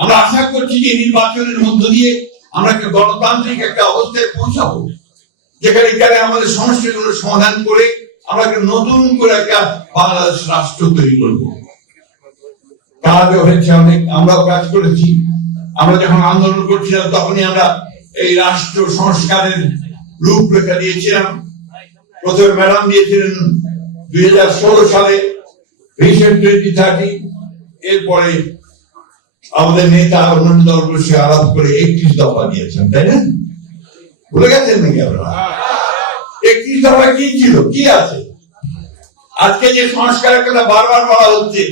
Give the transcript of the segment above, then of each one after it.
আমরা আশা করছি যে নির্বাচনের মধ্য দিয়ে আমরা একটা গণতান্ত্রিক একটা অবস্থায় পৌঁছাবো, যেখানে আমাদের সমস্যাগুলো সমাধান করে আমরা একটা নতুন করে একটা বাংলাদেশ রাষ্ট্র তৈরি করবো। কাজ হয়েছে অনেক, আমরাও কাজ করেছি। আমরা যখন আন্দোলন করছিলাম তখনই আমরা এই রাষ্ট্র সংস্কারের রূপরেখা দিয়েছিলাম। প্রথমে ম্যাডাম দিয়েছিলেন 2016 সালে ভিশন 2030। এরপরে আমাদের নেতা অন্যান্য দলগুলোর সাথে আলাপ করে 31 দফা দিয়েছেন, তাই না? ভুলে গেছেন নাকি আপনারা? 31 দফা কি ছিল, কি আছে? আজকে যে সংস্কারের কথা বারবার বলা হচ্ছে,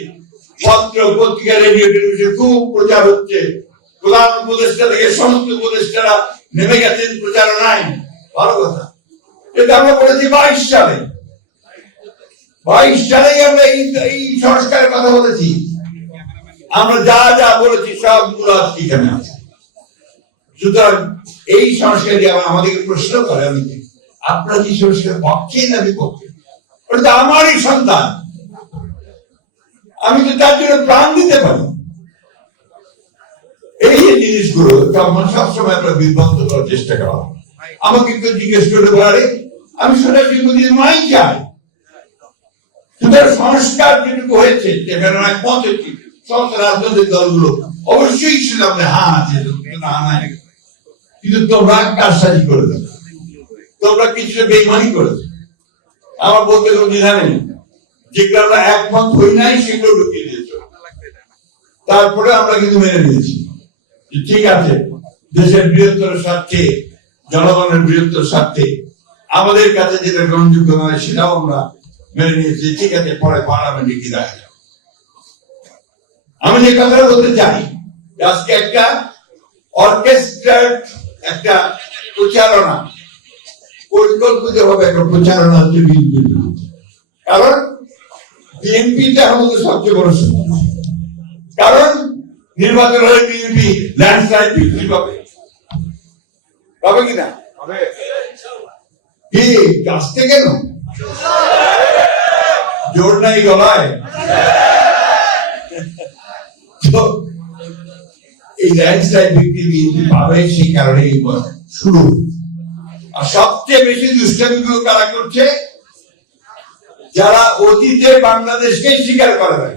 পত্র পত্রিকা রেডিও টেলিভিশন খুব প্রচার হচ্ছে, প্রধান উপদেষ্টা থেকে সমস্ত উপদেষ্টারা নেমে গেছেন প্রচারণায়, ভালো কথা। এটা আমরা বলেছি 22 সালে, 22 সালেই আমরা এই সংস্কারের কথা বলেছি। আমরা যা যা বলেছি সবগুলো আজকে এখানে আছে। সুতরাং এই সংস্কার যে আমাদেরকে প্রশ্ন করে, আমি আপনারা কি সংস্কার পক্ষে না বিপক্ষে? ওটা তো আমারই সন্তান, আমি তো তার জন্য প্রাণ দিতে পারি। এই জিনিসগুলো তখন সবসময় আমরা বিভ্রান্ত করার চেষ্টা করা। আমাকে কেউ জিজ্ঞেস করতে পারে, আমি সরাসরি বলি মাই চাই। সুতরাং সংস্কার যেটুকু হয়েছে, যেখানে একমত হয়েছি সমস্ত রাজনৈতিক দলগুলো, অবশ্যই ছিলাম হ্যাঁ আছে, কিন্তু তোমরা কারসাজি করে দেবে, তোমরা কিছু বেইমানি করেছো। আমার বলতে কোনো দ্বিধা নেই, যেগুলো আমরা একমত হই নাই সেগুলো ঢুকিয়ে দিয়েছ। তারপরে আমরা কিন্তু মেনে নিয়েছি ঠিক আছে, দেশের বৃহত্তর স্বার্থে, জনগণের বৃহত্তর স্বার্থে আমাদের কাছে যেটা গ্রহণযোগ্য নয় সেটাও আমরা মেনে নিয়েছি। ঠিক আছে, পরে পার্লামেন্টে কি দেখা যাবে। আমি যে কথাটা বলতে চাই, আজকে একটা অর্কেস্ট্রার একটা প্রচারণা, পরিকল্পিত ভাবে একটা প্রচারণা হচ্ছে বিএনপির বিরুদ্ধে। কারণ বিএনপিটা আমাদের সবচেয়ে বড় সমস্যা। কারণ নির্বাচন হলে বিএনপি ল্যান্ডস্লাইড বিক্রি পাবে, পাবে কিনা? কি আসতে কেন জোর নাই গলায়? এই ল্যান্ডস্লাইড বিক্রি বিএনপি পাবে, সেই কারণে শুরু। আর সবচেয়ে বেশি দুষ্টামি কারা করছে? যারা অতীতে বাংলাদেশকে স্বীকার করে নাই,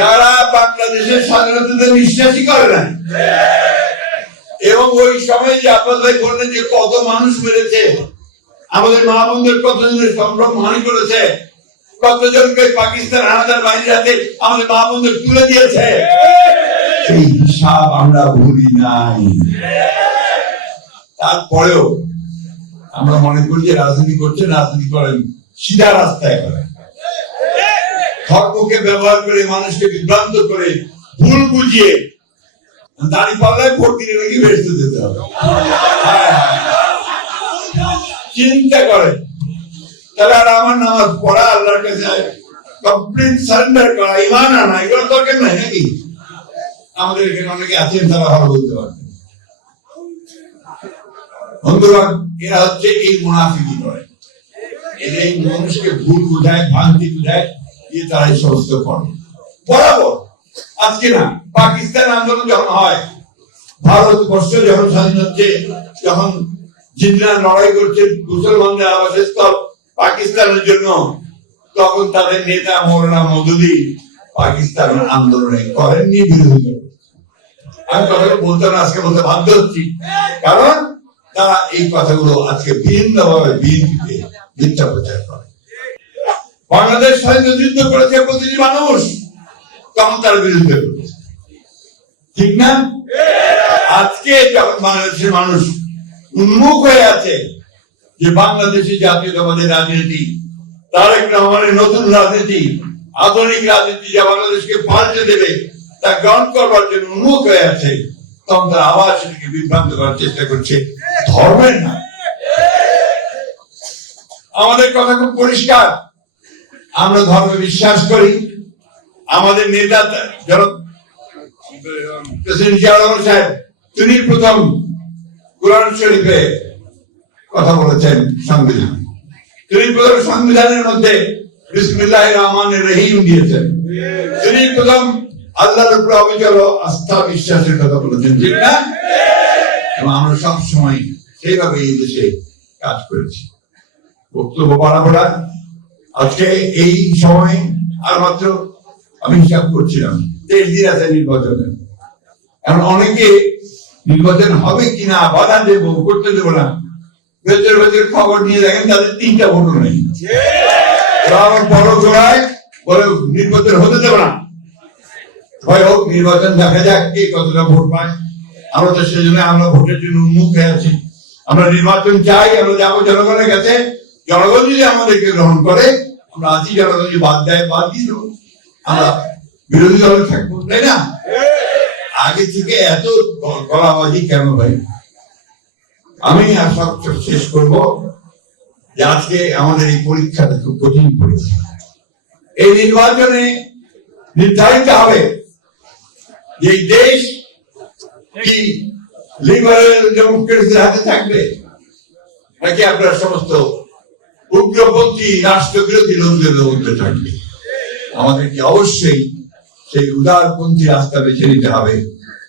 যারা বাংলাদেশের স্বাধীনতাতে বিশ্বাসই করে নাই, এবং ওই সময় যে আপনাদের বললেন যে কত মানুষ মেরেছে, আমাদের মা বোনদের কতজনের সম্ভ্রম হানি করেছে, কতজনকে পাকিস্তান হানাদার বাহিনীর হাতে আমাদের মা বোনদের তুলে দিয়েছে, সেই হিসাব আমরা ভুলি নাই। তারপরেও আমরা মনে করি যে রাজনীতি করছে, রাজনীতি করেন সিধা রাস্তায় করেন, ধর্মকে ব্যবহার করে মানুষকে বিভ্রান্ত করে ভুল বুঝিয়ে দাঁড়ি পাল্লায় ভোট দিলে নাকি বেসতে যেতে হবে। চিন্তা করে তাহলে আর আমার নামাজ পড়া, আল্লাহর কাছে কমপ্লিট সারেন্ডার করা, ইমান আনা, এগুলো দরকার নাই নাকি? আমাদের এখানে অনেকে আছেন, তারা ভালো বলতে পারবেন। বন্ধুরা, এরা হচ্ছে এই মুনাফিকি করে, এরা এই মানুষকে ভুল বুঝায়, ভ্রান্তি বুঝায়, দিয়ে তারা এই সমস্ত করে বরাবর। আজকে না, পাকিস্তান আন্দোলন যখন হয়, ভারতবর্ষ যখন স্বাধীন হচ্ছে, যখন জিন্নার লড়াই করছে মুসলমানদের আবাসস্থল পাকিস্তানের জন্য, তখন তাদের নেতা মৌলানা মওদুদি পাকিস্তান আন্দোলনে করেননি, বিরোধিতা। আমি কথাটা বলতে না, আজকে বলতে বাধ্য হচ্ছি, কারণ তারা এই কথাগুলো আজকে বিভিন্নভাবে বিএনপিকে মিথ্যা প্রচার করে। বাংলাদেশ স্বাধীনতা যুদ্ধ করেছে প্রতিটি মানুষ, তখন তার বিরুদ্ধে করেছে, ঠিক না? আজকে যখন বাংলাদেশের মানুষ উন্মুখ হয়ে আছে যে বাংলাদেশি জাতীয়তাবাদের রাজনীতি, তারেক রহমানের নতুন রাজনীতি, আধুনিক রাজনীতি যা বাংলাদেশকে পাল্টে দেবে, তা গ্রহণ করবার জন্য উন্মুখ হয়ে আছে, তখন তারা আবার সেটাকে বিভ্রান্ত করার চেষ্টা করছে ধর্মের না। আমাদের কথা খুব পরিষ্কার, আমরা ধর্মে বিশ্বাস করি। আমাদের নেতা প্রেসিডেন্ট জিয়া রহমান সাহেব, তিনি প্রথম কোরআন শরীফে কথা বলেছেন সংবিধান, তিনি প্রথম সংবিধানের মধ্যে বিসমিল্লাহির রহমানির রহিম দিয়েছেন, তিনি প্রথম আল্লাহর উপর অবিচল আস্থা বিশ্বাসের কথা বলেছেন, ঠিক না? এবং আমরা সবসময় সেইভাবে এই দেশে কাজ করেছি। বক্তব্য বাড়াবো, আজকে এই সময় আর মাত্র আমি হিসাব করছিলাম 23 দিন আছে নির্বাচনে। এখন অনেকে নির্বাচন হবে কিনা বাধা দেবো, করতে দেবো না, ভেতরে ভেতরে খবর নিয়ে দেখেন তাদের 3টা ভোটও নেই। আবার বড় জোড়ায় বলে নির্বাচন হতে দেবো না, হয় হোক নির্বাচন, দেখা যাক কে কতটা ভোট পায়। আমরা তো সেই জন্য আমরা ভোটের জন্য উন্মুখ হয়ে আছি। আমরা নির্বাচন চাই, আমরা যাবো জনগণের কাছে। জনগণ যদি আমাদেরকে গ্রহণ করে আমরা আছি, জনগণ যদি বাদ দেয় বাদ দিয়ে দেবো, আমরা বিরোধী দলে থাকবো, তাই না? আগে থেকে এত গলাবাজি কেন ভাই? আমি শেষ করবো যে আজকে আমাদের এই পরীক্ষাটা খুব কঠিন পরীক্ষা। এই নির্বাচনে নির্ধারিত হবে যে এই দেশ কি লিবারেল ডেমোক্রেসির হাতে থাকবে নাকি আপনার সমস্ত উগ্রপন্থী রাষ্ট্রবিরোধী লোকদের মধ্যে থাকবে। আমাদেরকে অবশ্যই সেই উদারপন্থী রাস্তা বেছে নিতে হবে,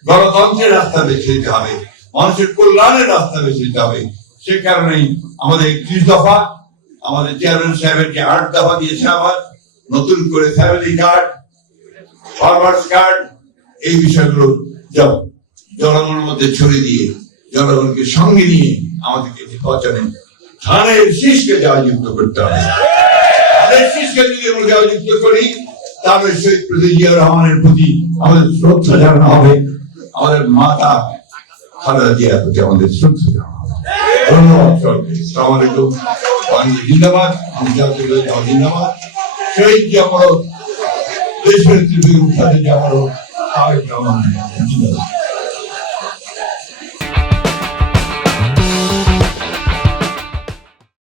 গণতন্ত্রের রাস্তা বেছে নিতে হবে, মানুষের কল্যাণের রাস্তা বেছে নিতে হবে। সে কারণেই আমাদের 31 দফা, আমাদের চেয়ারম্যান সাহেবেরকে 8 দফা দিয়েছে, আবার নতুন করে ফ্যামিলি কার্ড, ফার্মার্স কার্ড, এই বিষয়গুলো জনগণের মধ্যে ছড়িয়ে দিয়ে জনগণকে সঙ্গে নিয়ে আমাদেরকে নির্বাচনে ধানের শীষকে জয়যুক্ত করতে হবে। ধানের শীষকে যদি আমরা জয়যুক্ত করি তাহলে শহীদ প্রেসিডেন্ট জিয়া রহমানের প্রতি আমাদের শ্রদ্ধা জানানো হবে, আমাদের মাতা খালেদা জিয়ার প্রতি আমাদের শ্রদ্ধা জানানো হবে। ধন্যবাদ সবাইকে। আসসালামু আলাইকুম। জিন্দাবাদ। আমি জাতীয় দল জিন্দাবাদ। শহীদ জিয়া দেশের ত্রিপুরা উঠাতে যাওয়ারও জিন্দাবাদ।